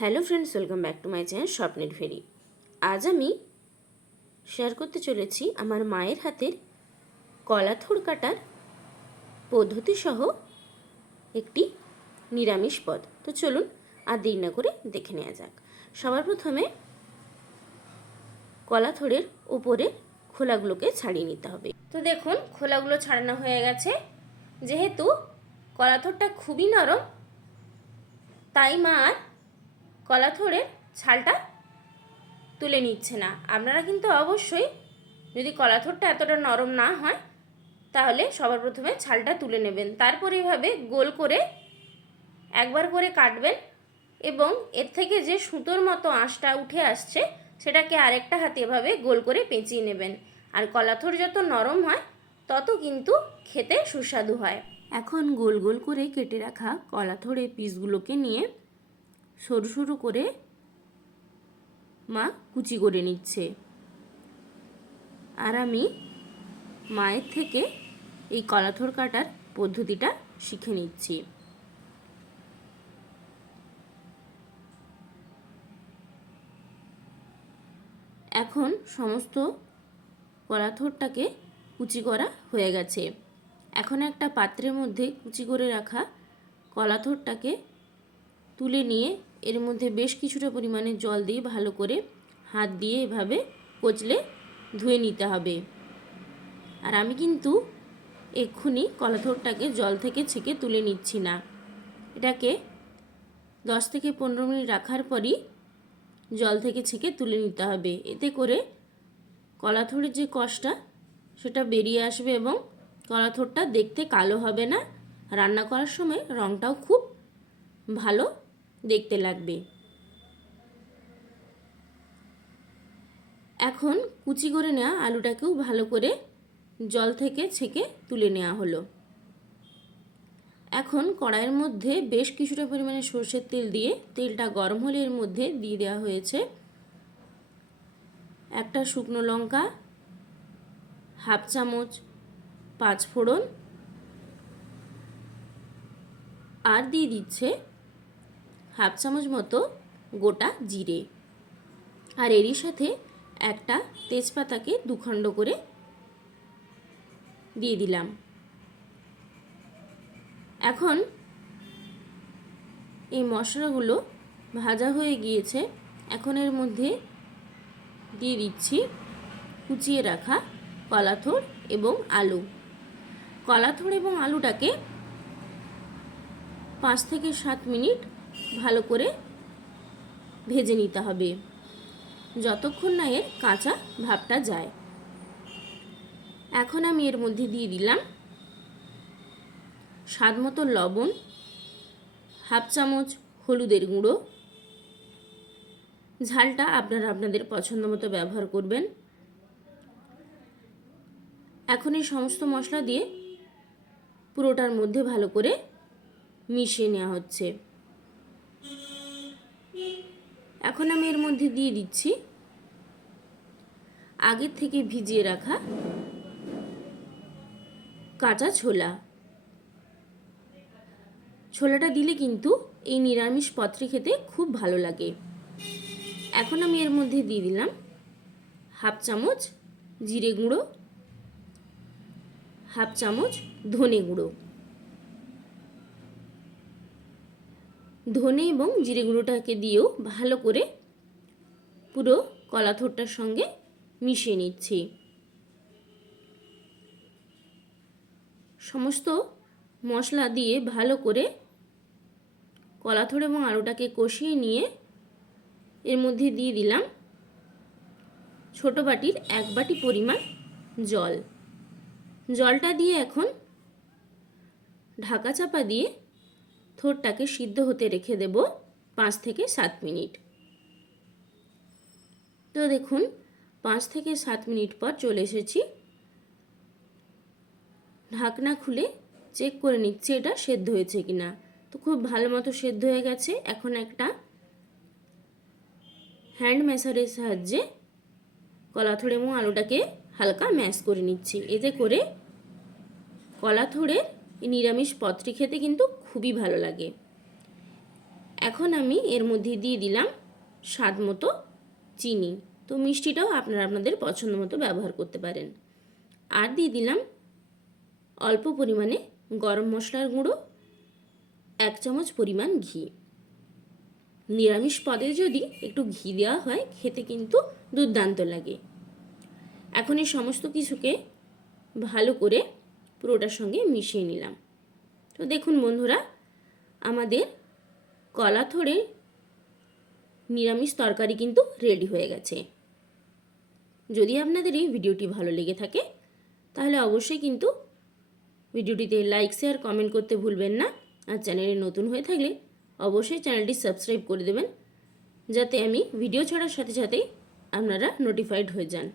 Hello friends, welcome back to my channel স্বপ্নের ফেরি। আজ আমি শেয়ার করতে চলেছি আমার মায়ের হাতের কলাথোড় কাটার পদ্ধতি সহ একটি নিরামিষ পদ। তো চলুন আর দেরি না করে দেখে নেওয়া যাক। সবার প্রথমে কলাথোড়ের উপরে খোলাগুলোকে ছাড়িয়ে নিতে হবে। তো দেখুন, খোলাগুলো ছাড়ানো হয়ে গেছে। যেহেতু কলাথোড়টা খুবই নরম, তাই মা আর কলাথোড়ের ছালটা তুলে নিচ্ছে না। আপনারা কিন্তু অবশ্যই যদি কলাথোড়টা এতটা নরম না হয়, তাহলে সবার প্রথমে ছালটা তুলে নেবেন। তারপর এভাবে গোল করে একবার করে কাটবেন এবং এর থেকে যে সুতোর মতো আঁশটা উঠে আসছে, সেটাকে আরেকটা হাতে এভাবে গোল করে পেঁচিয়ে নেবেন। আর কলাথোড় যত নরম হয়, তত কিন্তু খেতে সুস্বাদু হয়। এখন গোল গোল করে কেটে রাখা কলাথোড়ের পিসগুলোকে নিয়ে সরু সরু করে মা কুচি করে নিচ্ছে। আর আমি মায়ের থেকে এই কলাথর কাটার পদ্ধতিটা শিখে নিচ্ছি। এখন সমস্ত কলাথোড়টাকে কুচি করা হয়ে গেছে। এখন একটা পাত্রের মধ্যে কুচি করে রাখা কলাথোড়টাকে তুলে নিয়ে এর মধ্যে বেশ কিছুটা পরিমাণে জল দিয়ে ভালো করে হাত দিয়ে এভাবে কচলে ধুয়ে নিতে হবে। আর আমি কিন্তু এক্ষুনি কলাথোরটাকে জল থেকে ছেঁকে তুলে নিচ্ছি না। এটাকে দশ থেকে পনেরো মিনিট রাখার পরই জল থেকে ছেঁকে তুলে নিতে হবে। এতে করে কলাথোরের যে কষটা, সেটা বেরিয়ে আসবে এবং কলাথোরটা দেখতে কালো হবে না। রান্না করার সময় রঙটাও খুব ভালো দেখতে লাগবে। এখন কুচি করে নেওয়া আলুটাকেও ভালো করে জল থেকে ছেঁকে তুলে নেওয়া হলো। এখন কড়াইয়ের মধ্যে বেশ কিছুটা পরিমাণে সর্ষের তেল দিয়ে তেলটা গরম হলে এর মধ্যে দিয়ে দেওয়া হয়েছে একটা শুকনো লঙ্কা, হাফ চামচ পাঁচ ফোড়ন আর দিয়ে দিচ্ছে হাফ চামচ মতো গোটা জিরে। আর এরই সাথে একটা তেজপাতাকে দুখণ্ড করে দিয়ে দিলাম। এখন এই মশলাগুলো ভাজা হয়ে গিয়েছে, এখন এর মধ্যে দিয়ে দিচ্ছি কুচিয়ে রাখা কলাথোড় এবং আলু। কলাথোড় এবং আলুটাকে পাঁচ থেকে সাত মিনিট ভালো করে ভেজে নিতে হবে। যতক্ষণ না এর কাঁচা ভাবটা যায়। এখন আমি এর মধ্যে দিয়ে দিলাম স্বাদ মতো লবণ, হাফ চামচ হলুদের গুঁড়ো। ঝালটা আপনারা আপনাদের পছন্দ মতো ব্যবহার করবেন। এখন এই সমস্ত মশলা দিয়ে পুরোটার মধ্যে ভালো করে মিশিয়ে নেওয়া হচ্ছে। এখন আমি এর মধ্যে দিয়ে দিচ্ছি। আগের থেকে ভিজিয়ে রাখা কাঁচা ছোলা। ছোলাটা দিলে কিন্তু এই নিরামিষ পত্রে খেতে খুব ভালো লাগে। এখন আমি এর মধ্যে দিয়ে দিলাম হাফ চামচ জিরে গুঁড়ো, হাফ চামচ ধনে গুঁড়ো। ধনে এবং জিরে গুঁড়োটাকে দিয়েও ভালো করে পুরো কলাথোরটার সঙ্গে মিশিয়ে নিচ্ছি। সমস্ত মশলা দিয়ে ভালো করে কলাথোর এবং আলুটাকে কষিয়ে নিয়ে এর মধ্যে দিয়ে দিলাম ছোটো বাটির এক বাটি পরিমাণ জল। জলটা দিয়ে এখন ঢাকা চাপা দিয়ে থোরটাকে সিদ্ধ হতে রেখে দেব পাঁচ থেকে সাত মিনিট। তো দেখুন, পাঁচ থেকে সাত মিনিট পর চলে এসেছি। ঢাকনা খুলে চেক করে নিচ্ছি এটা সেদ্ধ হয়েছে কি না তো খুব ভালো মতো সেদ্ধ হয়ে গেছে। এখন একটা হ্যান্ড ম্যাশারের সাহায্যে কলাথোড় এবং আলুটাকে হালকা ম্যাশ করে নিচ্ছি। এতে করে কলাথোড়ের নিরামিষ পত্রি খেতে কিন্তু খুবই ভালো লাগে। এখন আমি এর মধ্যে দিয়ে দিলাম স্বাদ মতো চিনি। তো মিষ্টিটাও আপনারা আপনাদের পছন্দ মতো ব্যবহার করতে পারেন। আর দিয়ে দিলাম অল্প পরিমাণে গরম মশলার গুঁড়ো, এক চামচ পরিমাণ ঘি। নিরামিষ পদে যদি একটু ঘি দেওয়া হয়, খেতে কিন্তু দুর্দান্ত লাগে। এখন এই সমস্ত কিছুকে ভালো করে পুরোটার সঙ্গে মিশিয়ে নিলাম। তো দেখুন বন্ধুরা, আমাদের কলা থোড়ে নিরামিষ তরকারি কিন্তু রেডি হয়ে গেছে। যদি আপনাদের এই ভিডিওটি ভালো লেগে থাকে, তাহলে অবশ্যই কিন্তু ভিডিওটিতে লাইক, শেয়ার, কমেন্ট করতে ভুলবেন না। আর চ্যানেলে নতুন হয়ে থাকলে অবশ্যই চ্যানেলটি সাবস্ক্রাইব করে দেবেন, যাতে আমি ভিডিও ছাড়ার সাথে সাথেই আপনারা নোটিফাইড হয়ে যান।